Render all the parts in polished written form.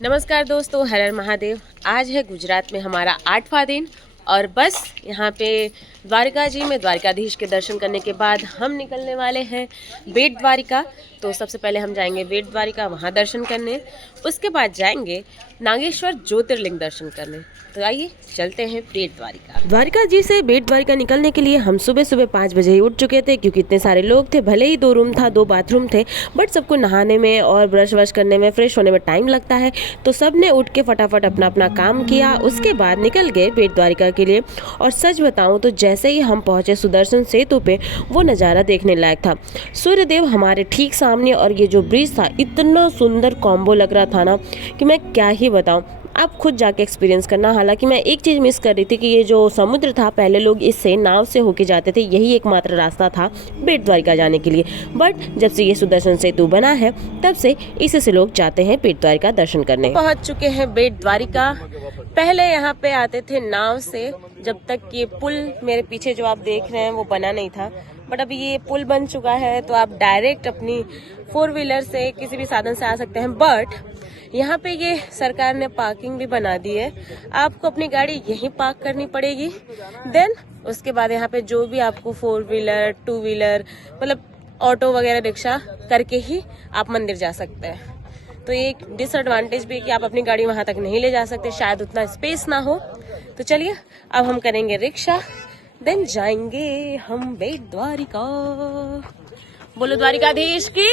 नमस्कार दोस्तों, हर हर महादेव। आज है गुजरात में हमारा 8वां दिन और बस यहाँ पे द्वारका जी में द्वारकाधीश के दर्शन करने के बाद हम निकलने वाले हैं बेट द्वारिका। तो सबसे पहले हम जाएंगे बेट द्वारिका, वहाँ दर्शन करने। उसके बाद जाएंगे नागेश्वर ज्योतिर्लिंग दर्शन करने। तो आइए चलते हैं बेट द्वारिका। द्वारका जी से बेट द्वारिका निकलने के लिए हम सुबह सुबह 5 बजे ही उठ चुके थे, क्योंकि इतने सारे लोग थे। भले ही 2 रूम था, 2 बाथरूम थे, बट सबको नहाने में और ब्रश वश करने में, फ्रेश होने में टाइम लगता है। तो सब ने उठ के फटाफट अपना अपना काम किया। उसके बाद निकल गए बेट द्वारिका के लिए। और सच बताऊं तो जैसे ही हम पहुंचे सुदर्शन सेतु पे, वो नज़ारा देखने लायक था। सूर्यदेव हमारे ठीक सामने और ये जो ब्रिज था, इतना सुंदर कॉम्बो लग रहा था ना कि मैं क्या ही बताऊं। आप खुद जाके एक्सपीरियंस करना। हालांकि मैं एक चीज़ मिस कर रही थी कि ये जो समुद्र था, पहले लोग इससे नाव से होके जाते थे, यही एकमात्र रास्ता था बेट द्वारिका जाने के लिए। बट जब से ये सुदर्शन सेतु बना है, तब से इसी से लोग जाते हैं बेट द्वारिका दर्शन करने। पहुंच चुके हैं बेट द्वारिका। पहले यहाँ पे आते थे नाव से, जब तक ये पुल मेरे पीछे जो आप देख रहे हैं वो बना नहीं था। बट अभी ये पुल बन चुका है, तो आप डायरेक्ट अपनी 4 व्हीलर से, किसी भी साधन से आ सकते हैं। बट यहाँ पे ये सरकार ने पार्किंग भी बना दी है। आपको अपनी गाड़ी यहीं पार्क करनी पड़ेगी। देन उसके बाद यहाँ पे जो भी आपको 4 व्हीलर, 2 व्हीलर, मतलब ऑटो वगैरह, रिक्शा करके ही आप मंदिर जा सकते हैं। तो ये एक डिसएडवांटेज भी है कि आप अपनी गाड़ी वहां तक नहीं ले जा सकते, शायद उतना स्पेस ना हो। तो चलिए अब हम करेंगे रिक्शा, देन जाएंगे हम बेट द्वारिका। बोलो द्वारिकाधीश की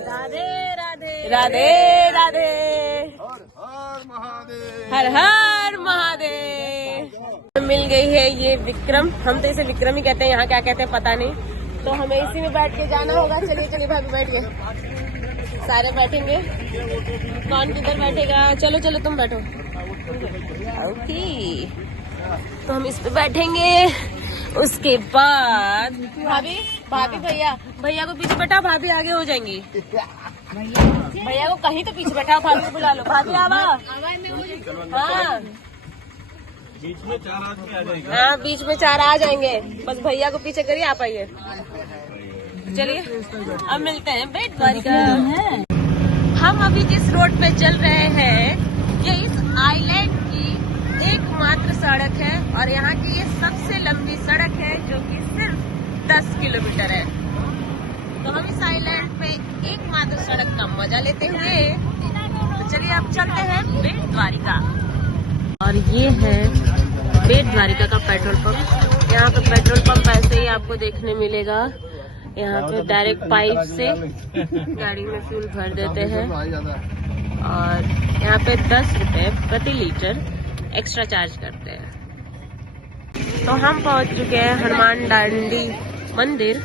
राधे राधे राधे राधे, हर हर महादेव। मिल गई है ये विक्रम, हम तो इसे विक्रम ही कहते हैं, यहाँ क्या कहते हैं पता नहीं। तो हमें इसी में बैठ के जाना होगा। चलिए चलिए भाभी, बैठ गए, सारे बैठेंगे। कौन किधर बैठेगा? चलो चलो तुम बैठो। ओके, तो हम इस पे बैठेंगे। उसके बाद भाभी भैया को पीछे बैठा, भाभी आगे हो जाएंगी। भैया को कहीं तो पीछे बैठा, भाभी को बुला लो। भाभी आवा। हाँ, बीच में 4 आदमी आ जाएंगे। हाँ, बीच में 4 आ जाएंगे। बस भैया को पीछे करिए, आप आइए। चलिए अब मिलते हैं बेट द्वारिका। हम अभी जिस रोड पे चल रहे हैं, ये इस आइलैंड की एकमात्र सड़क है और यहाँ की ये सबसे लंबी सड़क है, जो कि सिर्फ 10 किलोमीटर है। तो हम इस आइलैंड पे एकमात्र सड़क का मजा लेते हुए, तो चलिए अब चलते हैं बेट द्वारिका। और ये है बेट द्वारिका का पेट्रोल पंप। यहाँ पे पेट्रोल पंप ऐसे ही आपको देखने मिलेगा। यहाँ पे डायरेक्ट पाइप से गाड़ी में फ्यूल भर देते हैं और यहाँ पे 10 रुपए प्रति लीटर एक्स्ट्रा चार्ज करते हैं। तो हम पहुंच चुके हैं हनुमान डांडी मंदिर।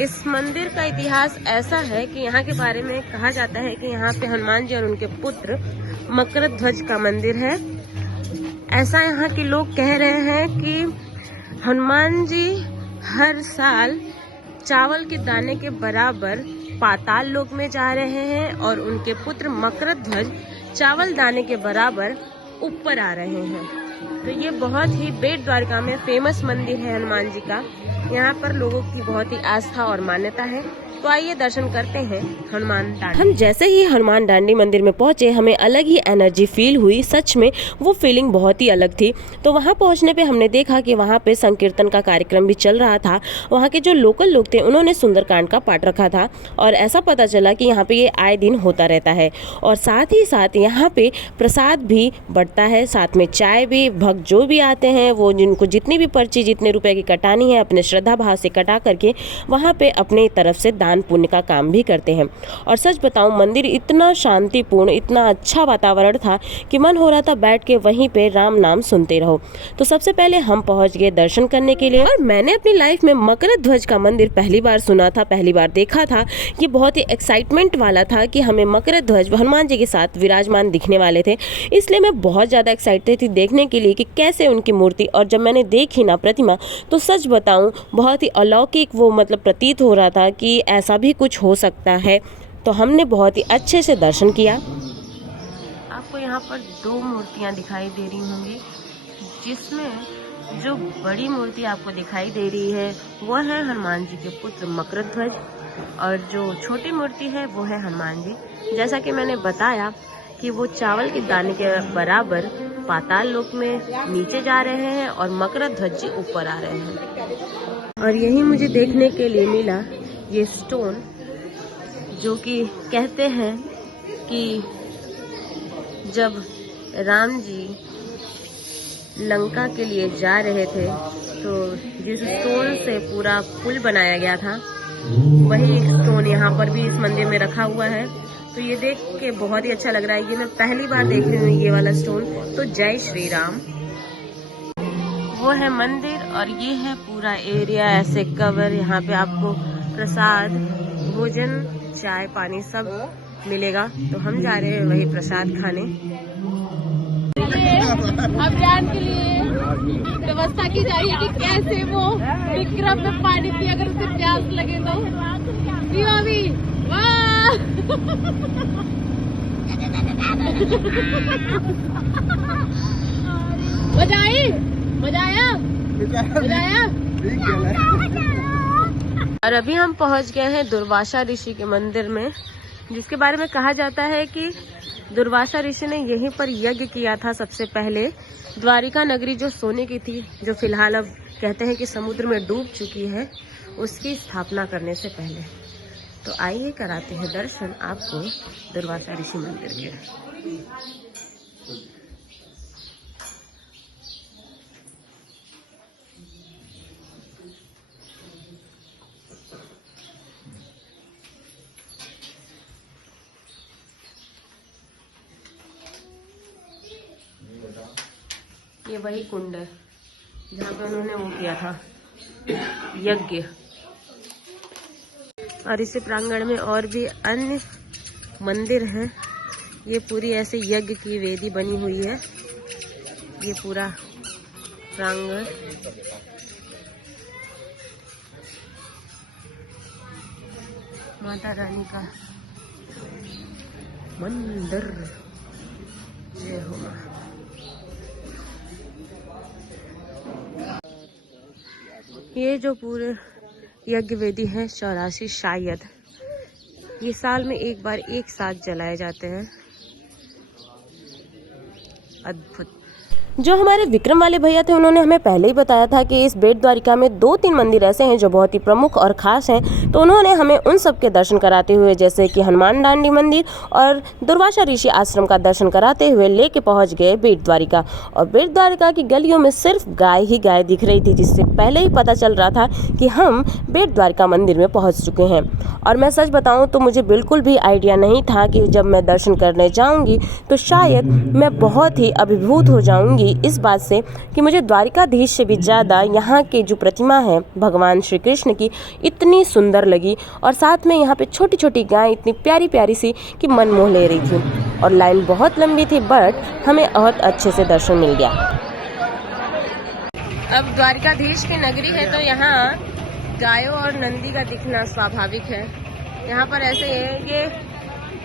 इस मंदिर का इतिहास ऐसा है कि यहाँ के बारे में कहा जाता है कि यहाँ पे हनुमान जी और उनके पुत्र मकरध्वज का मंदिर है। ऐसा यहाँ के लोग कह रहे हैं कि हनुमान जी हर साल चावल के दाने के बराबर पाताल लोक में जा रहे हैं और उनके पुत्र मकरध्वज चावल दाने के बराबर ऊपर आ रहे हैं। तो ये बहुत ही बेट द्वारका में फेमस मंदिर है हनुमान जी का। यहाँ पर लोगों की बहुत ही आस्था और मान्यता है। तो आइए दर्शन करते हैं हनुमान डांडी। हम जैसे ही हनुमान डांडी मंदिर में पहुंचे, हमें अलग ही एनर्जी फील हुई। सच में वो फीलिंग बहुत ही अलग थी। तो वहां पहुंचने पे हमने देखा कि वहां पे संकीर्तन का कार्यक्रम भी चल रहा था। वहां के जो लोकल लोग थे, उन्होंने सुंदरकांड का पाठ रखा था और ऐसा पता चला कि यहाँ पे ये आए दिन होता रहता है। और साथ ही साथ यहाँ पे प्रसाद भी बढ़ता है, साथ में चाय भी। भक्त जो भी आते हैं, वो जिनको जितनी भी पर्ची, जितने रुपए की कटानी है, अपने श्रद्धा भाव से कटा करके वहाँ पे अपने तरफ से दान पुण्य का काम भी करते हैं। और सच बताऊं, मंदिर इतना शांतिपूर्ण, इतना अच्छा वातावरण था कि मन हो रहा था बैठ के वहीं पे राम नाम सुनते रहो। तो सबसे पहले हम पहुंच गए दर्शन करने के लिए। और मैंने अपनी लाइफ में मकरध्वज का मंदिर पहली बार सुना था, पहली बार देखा था। ये बहुत ही एक्साइटमेंट वाला था कि हमें मकरध्वज हनुमान जी के साथ विराजमान दिखने वाले थे। इसलिए मैं बहुत ज़्यादा एक्साइटेड थी देखने के लिए कि कैसे उनकी मूर्ति। और जब मैंने देखी ना प्रतिमा, तो सच बताऊं बहुत ही अलौकिक वो मतलब प्रतीत हो रहा था कि ऐसा भी कुछ हो सकता है। तो हमने बहुत ही अच्छे से दर्शन किया। आपको यहाँ पर 2 मूर्तियाँ दिखाई दे रही होंगी, जिसमें जो बड़ी मूर्ति आपको दिखाई दे रही है वो है हनुमान जी के पुत्र मकरध्वज और जो छोटी मूर्ति है वो है हनुमान जी। जैसा कि मैंने बताया कि वो चावल के दाने के बराबर पाताल लोक में नीचे जा रहे हैं और मकर ध्वज ऊपर आ रहे हैं। और यही मुझे देखने के लिए मिला ये स्टोन, जो कि कहते हैं कि जब राम जी लंका के लिए जा रहे थे तो जिस स्टोन से पूरा पुल बनाया गया था, वही स्टोन यहाँ पर भी इस मंदिर में रखा हुआ है। तो ये देख के बहुत ही अच्छा लग रहा है। ये मैं पहली बार देख रही हूँ ये वाला स्टोन। तो जय श्री राम। वो है मंदिर और ये है पूरा एरिया ऐसे कवर। यहाँ पे आपको प्रसाद, भोजन, चाय, पानी सब मिलेगा। तो हम जा रहे हैं वही प्रसाद खाने। अभियान के लिए व्यवस्था की जा रही है कि कैसे वो विक्रम में पानी पिए अगर उसे प्यास लगे तो। अभी वाह मजा आई, मजा आया, मजा आया। और अभी हम पहुंच गए हैं दुर्वासा ऋषि के मंदिर में, जिसके बारे में कहा जाता है कि दुर्वासा ऋषि ने यहीं पर यज्ञ किया था सबसे पहले। द्वारिका नगरी जो सोने की थी, जो फिलहाल अब कहते हैं कि समुद्र में डूब चुकी है, उसकी स्थापना करने से पहले। तो आइए कराते हैं दर्शन आपको दुर्वासा ऋषि मंदिर के। ये वही कुंड है जहाँ पे उन्होंने वो किया था यज्ञ। और इसी प्रांगण में और भी अन्य मंदिर हैं। ये पूरी ऐसे यज्ञ की वेदी बनी हुई है। ये पूरा प्रांगण माता रानी का मंदिर। जय हो मां। ये जो पूरे यज्ञ वेदी है 84 शायद, ये साल में एक बार एक साथ जलाए जाते हैं। अद्भुत। जो हमारे विक्रम वाले भैया थे उन्होंने हमें पहले ही बताया था कि इस बेट द्वारिका में 2-3 मंदिर ऐसे हैं जो बहुत ही प्रमुख और खास हैं। तो उन्होंने हमें उन सब के दर्शन कराते हुए, जैसे कि हनुमान डांडी मंदिर और दुर्वासा ऋषि आश्रम का दर्शन कराते हुए लेके पहुंच गए बेट द्वारिका। और बेट द्वारिका की गलियों में सिर्फ गाय ही गाय दिख रही थी, जिससे पहले ही पता चल रहा था कि हम बेट द्वारिका मंदिर में पहुँच चुके हैं। और मैं सच बताऊँ तो मुझे बिल्कुल भी आइडिया नहीं था कि जब मैं दर्शन करने जाऊँगी तो शायद मैं बहुत ही अभिभूत हो जाऊँगी इस बात से कि मुझे द्वारिकाधीश से भी ज़्यादा यहाँ की जो प्रतिमा है भगवान श्री कृष्ण की इतनी सुंदर लगी। और साथ में यहाँ पे छोटी छोटी गाय इतनी प्यारी प्यारी सी कि मन मोह ले रही थी। और लाइन बहुत लंबी थी, बट हमें बहुत अच्छे से दर्शन मिल गया। अब द्वारिकाधीश की नगरी है तो यहाँ गायों और नंदी का दिखना स्वाभाविक है। यहाँ पर ऐसे है, ये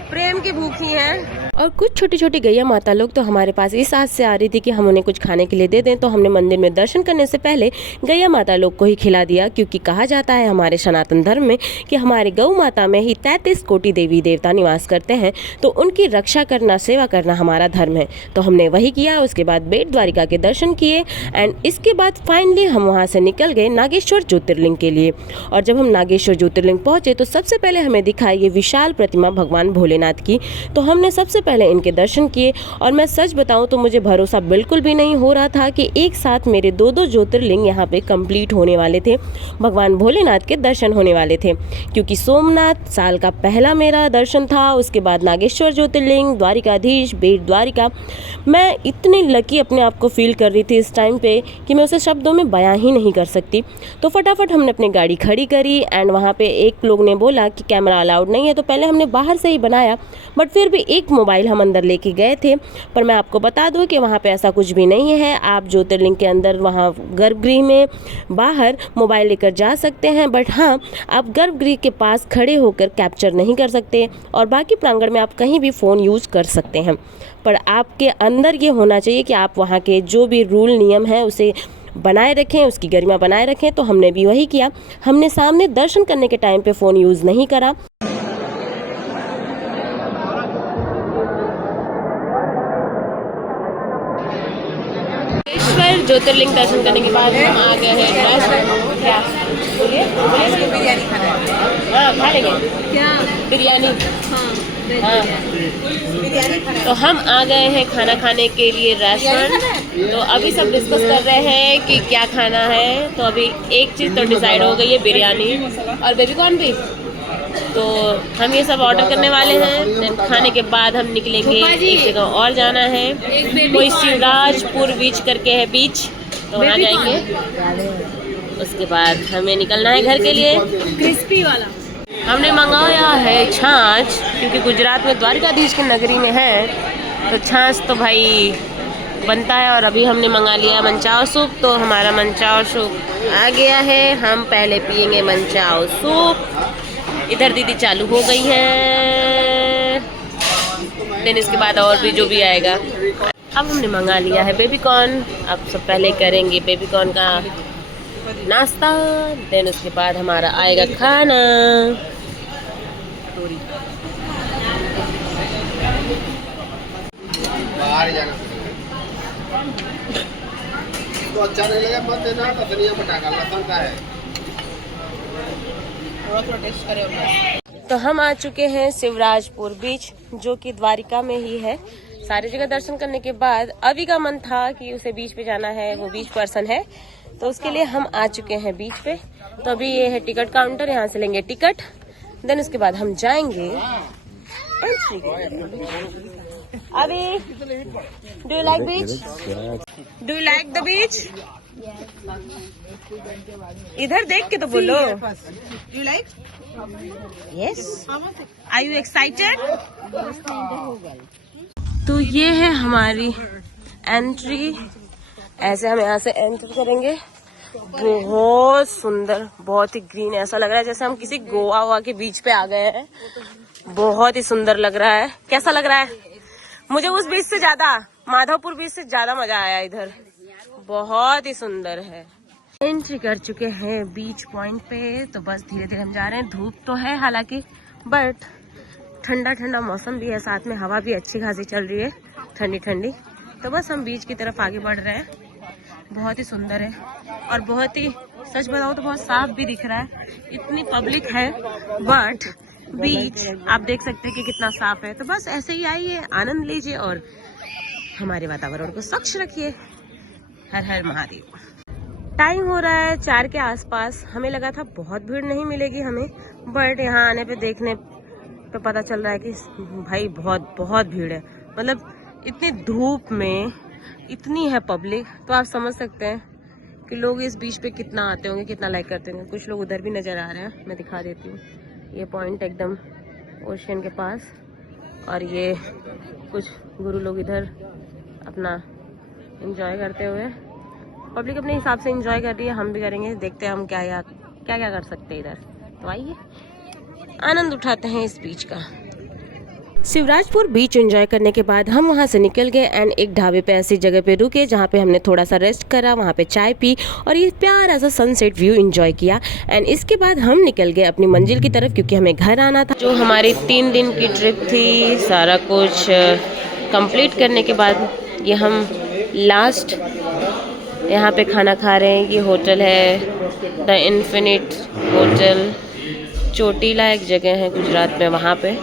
प्रेम की भूखी हैं। और कुछ छोटी छोटी गैया माता लोग तो हमारे पास इस आस से आ रही थी कि हम उन्हें कुछ खाने के लिए दे दें। तो हमने मंदिर में दर्शन करने से पहले गैया माता लोग को ही खिला दिया, क्योंकि कहा जाता है हमारे सनातन धर्म में कि हमारे गौ माता में ही 33 कोटि देवी देवता निवास करते हैं। तो उनकी रक्षा करना, सेवा करना हमारा धर्म है। तो हमने वही किया। उसके बाद बेट द्वारिका के दर्शन किए एंड इसके बाद फाइनली हम वहाँ से निकल गए नागेश्वर ज्योतिर्लिंग के लिए। और जब हम नागेश्वर ज्योतिर्लिंग पहुँचे तो सबसे पहले हमें दिखाई ये विशाल प्रतिमा भगवान भोलेनाथ की। तो हमने सबसे पहले इनके दर्शन किए। और मैं सच बताऊं तो मुझे भरोसा बिल्कुल भी नहीं हो रहा था कि एक साथ मेरे 2-2 ज्योतिर्लिंग यहाँ पे कंप्लीट होने वाले थे, भगवान भोलेनाथ के दर्शन होने वाले थे। क्योंकि सोमनाथ साल का पहला मेरा दर्शन था, उसके बाद नागेश्वर ज्योतिर्लिंग, द्वारिकाधीश, बेट द्वारिका। मैं इतनी लकी अपने आप को फील कर रही थी इस टाइम पे कि मैं उसे शब्दों में बयां ही नहीं कर सकती। तो फटाफट हमने अपनी गाड़ी खड़ी करी एंड वहाँ पे एक लोग ने बोला कि कैमरा अलाउड नहीं है। तो पहले हमने बाहर से ही बनाया, बट फिर भी एक मोबाइल हम अंदर लेके गए थे। पर मैं आपको बता दूं कि वहाँ पे ऐसा कुछ भी नहीं है। आप ज्योतिर्लिंग के अंदर वहाँ गर्भगृह में बाहर मोबाइल लेकर जा सकते हैं, बट हाँ, आप गर्भगृह के पास खड़े होकर कैप्चर नहीं कर सकते। और बाकी प्रांगण में आप कहीं भी फ़ोन यूज़ कर सकते हैं। पर आपके अंदर ये होना चाहिए कि आप वहाँ के जो भी रूल नियम हैं उसे बनाए रखें, उसकी गरिमा बनाए रखें। तो हमने भी वही किया। हमने सामने दर्शन करने के टाइम पे फ़ोन यूज़ नहीं करा। ज्योतिर्लिंग दर्शन करने के बाद हम आ गए हैं क्या बोलिए बिरयानी खाना है। हाँ खा लेंगे क्या बिरयानी। हाँ बिरयानी खाना तो हम आ गए हैं खाना खाने के लिए रेस्टोरेंट। तो अभी सब डिस्कस कर रहे हैं कि क्या खाना है। तो अभी एक चीज़ तो डिसाइड हो गई है, बिरयानी और बेबी कॉर्न भी। तो हम ये सब ऑर्डर करने वाले हैं। देन खाने के बाद हम निकलेंगे, एक जगह और जाना है, कोई शिवराजपुर बीच करके है बीच, तो वहाँ जाएंगे। उसके बाद हमें निकलना है घर के लिए। क्रिस्पी वाला हमने मंगाया है छाछ, क्योंकि गुजरात में द्वारकाधीश की नगरी में है, तो छाछ तो भाई बनता है। और अभी हमने मंगा लिया मनचाओ सूप, तो हमारा मनचाओ सूप आ गया है। हम पहले पियेंगे मनचाओ सूप। इधर दीदी चालू हो गई है। देन इसके बाद और भी जो भी आएगा। अब हमने मंगा लिया है बेबी कॉर्न। अब सब पहले करेंगे बेबी कॉर्न का नाश्ता, देन उसके बाद हमारा आएगा खाना। तो अच्छा नहीं लगा मत देना, धनिया पटाखा लहसुन का है। थोड़ा टेस्ट करे। तो हम आ चुके हैं शिवराजपुर बीच, जो कि द्वारिका में ही है। सारी जगह दर्शन करने के बाद अभी का मन था कि उसे बीच पे जाना है, वो बीच पर्सन है, तो उसके लिए हम आ चुके हैं बीच पे। तो अभी ये है टिकट काउंटर, यहाँ से लेंगे टिकट, देन उसके बाद हम जाएंगे। अभी do you like beach? Do you like the beach? इधर देख के तो बोलो। You like? Yes. Are you excited? तो ये है हमारी एंट्री। ऐसे हम यहाँ से एंटर करेंगे। बहुत सुंदर, बहुत ही ग्रीन, ऐसा लग रहा है जैसे हम किसी गोवा के बीच पे आ गए हैं। बहुत ही सुंदर लग रहा है। कैसा लग रहा है? मुझे उस बीच से ज्यादा, माधवपुर बीच से ज्यादा मजा आया इधर। बहुत ही सुंदर है। एंट्री कर चुके हैं बीच पॉइंट पे, तो बस धीरे धीरे हम जा रहे हैं। धूप तो है हालांकि, बट ठंडा ठंडा मौसम भी है, साथ में हवा भी अच्छी खासी चल रही है, ठंडी ठंडी। तो बस हम बीच की तरफ आगे बढ़ रहे हैं। बहुत ही सुंदर है और बहुत ही, सच बताओ तो बहुत साफ भी दिख रहा है। इतनी पब्लिक है बट बीच आप देख सकते हैं कि कितना साफ है। तो बस ऐसे ही आइए, आनंद लीजिए और हमारे वातावरण को स्वच्छ रखिए। हर हर महादेव। टाइम हो रहा है 4 के आसपास। हमें लगा था बहुत भीड़ नहीं मिलेगी हमें, बट यहाँ आने पे देखने पे पता चल रहा है कि भाई बहुत बहुत भीड़ है। मतलब इतनी धूप में इतनी है पब्लिक, तो आप समझ सकते हैं कि लोग इस बीच पे कितना आते होंगे, कितना लाइक करते होंगे। कुछ लोग उधर भी नजर आ रहे हैं, मैं दिखा देती हूँ। ये पॉइंट एकदम ओशियन के पास, और ये कुछ गुरु लोग इधर अपना एंजॉय करते हुए। पब्लिक अपने हिसाब से एंजॉय कर रही है, हम भी करेंगे। देखते हैं हम क्या क्या कर सकते हैं इधर। तो आइए आनंद उठाते हैं इस बीच का। शिवराजपुर बीच एंजॉय करने के बाद हम वहां से निकल गए एंड एक ढाबे पे ऐसी जगह पे रुके जहां पे हमने थोड़ा सा रेस्ट करा, वहां पे चाय पी और ये प्यारा सा सनसेट व्यू एंजॉय किया। एंड इसके बाद हम निकल गए अपनी मंजिल की तरफ, क्योंकि हमें घर आना था। जो हमारी 3 दिन की ट्रिप थी, सारा कुछ कंप्लीट करने के बाद ये हम लास्ट यहाँ पे खाना खा रहे हैं। ये होटल है द इन्फिनिट होटल, चोटीला एक जगह है गुजरात में, वहाँ पे।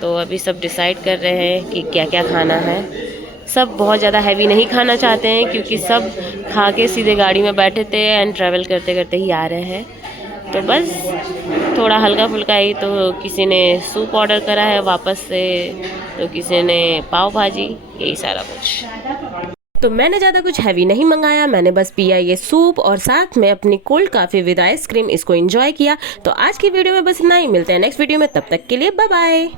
तो अभी सब डिसाइड कर रहे हैं कि क्या क्या खाना है। सब बहुत ज़्यादा हैवी नहीं खाना चाहते हैं, क्योंकि सब खा के सीधे गाड़ी में बैठे थे एंड ट्रैवल करते करते ही आ रहे हैं। तो बस थोड़ा हल्का फुल्का ही। तो किसी ने सूप ऑर्डर करा है वापस से, तो किसी ने पाव भाजी, यही सारा कुछ। तो मैंने ज़्यादा कुछ हैवी नहीं मंगाया, मैंने बस पिया ये सूप और साथ में अपनी कोल्ड कॉफ़ी विद आइसक्रीम, इसको एंजॉय किया। तो आज की वीडियो में बस इतना ही। मिलते हैं नेक्स्ट वीडियो में, तब तक के लिए बाय बाय।